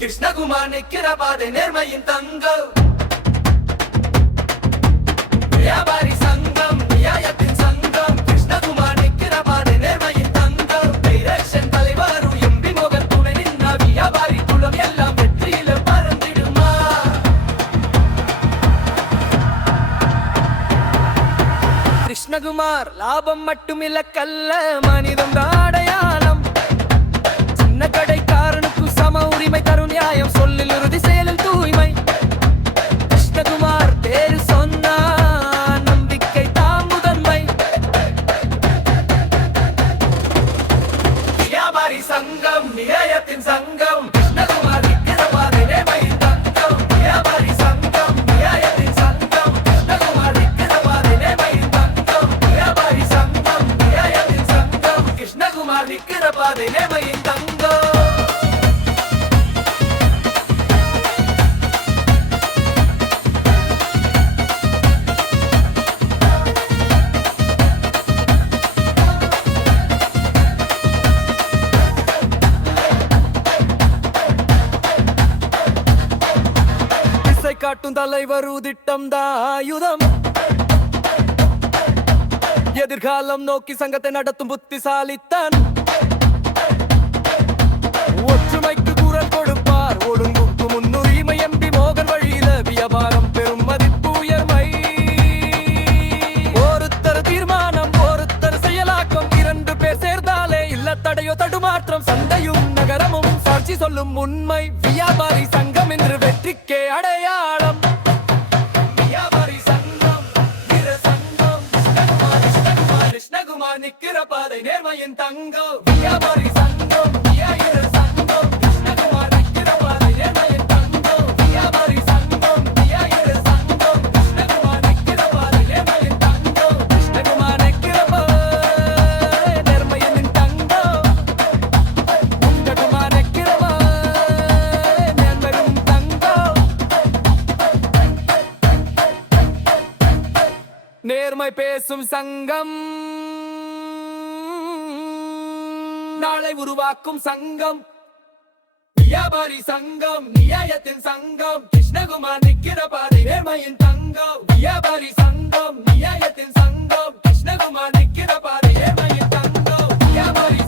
கிருஷ்ணகுமார் நிக்கிற பாதை நேர்மையின் தங்கம். வியாபாரி சங்கம் நியாயத்தின் சங்கம். கிருஷ்ணகுமார் நிக்கிற பாதை நேர்மையின் தங்கம். டைரக்ஷன் தலைவரும் எம்பி மோகன் துணை நின்னா வியாபாரி குளம் எல்லாம் வெற்றியில பறந்திடுமா. கிருஷ்ணகுமார் லாபம் மட்டுமில்ல கல்ல மனிதம் அடையாளம். சின்ன கடைக்காரனுக்கு சம உரிமை தரும் நியாயம். சொல்லில் உறுதி செயலில் தூய்மை. கிருஷ்ணகுமார் பேரு சொன்னா நம்பிக்கை தான் முதன்மை. வியாபாரி சங்கம் நியாயத்தின் சங்கம். கிருஷ்ணகுமார் நிக்கிற பாதை நேர்மையின் தங்கம். வியாபாரி சங்கம் நியாயத்தின் சங்கம். கிருஷ்ணகுமார் நிக்கிற பாதை நேர்மையின் தங்கம். வியாபாரி சங்கம் நியாயத்தின் சங்கம். கிருஷ்ணகுமார் நிக்கிற பாதை நேர்மையின் தங்கம். திசை காட்டும் தலைவர் திட்டம் தான் ஆயுதம். எதிர்காலம் நோக்கி சங்கத்தை நடத்தும் புத்திசாலித்தான். ஒற்றுமைக்கு குரல் கொடுப்பார். ஒழுங்குக்கு முன்னுரிமை. எம்பி மோகன் வழியில வியாபாரம் பெரும் மதிப்பு உயர்மை. ஒருத்தர் தீர்மானம் ஒருத்தர் செயலாக்கம். 2 பேர் சேர்ந்தாலே இல்ல தடையோ தடுமாற்றம். சந்தையும் நகரமும் சாட்சி சொல்லும் உண்மை. வியாபாரி சங்கம் என்று வெற்றிக்கே அடையாளம். வியாபாரி சங்கம் வீர சங்கம். கிருஷ்ணகுமார் நிக்கிற பாதை நேர்மையின் தங்கம். வியாபாரி சங்கம் நியாய சங்கம். கிருஷ்ணகுமார் நிக்கிற பாதை நேர்மையின் தங்கம். வியாபாரி சங்கம் நியாய சங்கம். கிருஷ்ணகுமார் நிக்கிற பாதை நேர்மையின் தங்கம். கிருஷ்ணகுமார் நிக்கிற பாதை நேர்மையின் தங்கம். கிருஷ்ணகுமார் நிக்கிற பாதை நேர்மையின் தங்கம். நேர்மை பேசும் சங்கம். நாளை உருவாக்கும் சங்கம். வியாபாரி சங்கம் நியாயத்தின் சங்கம். கிருஷ்ணகுமார் நிக்கிற பாதை நேர்மையின் தங்கம். வியாபாரி சங்கம் நியாயத்தின் சங்கம். கிருஷ்ணகுமார் நிக்கிற பாதை நேர்மையின் தங்கம். வியாபாரி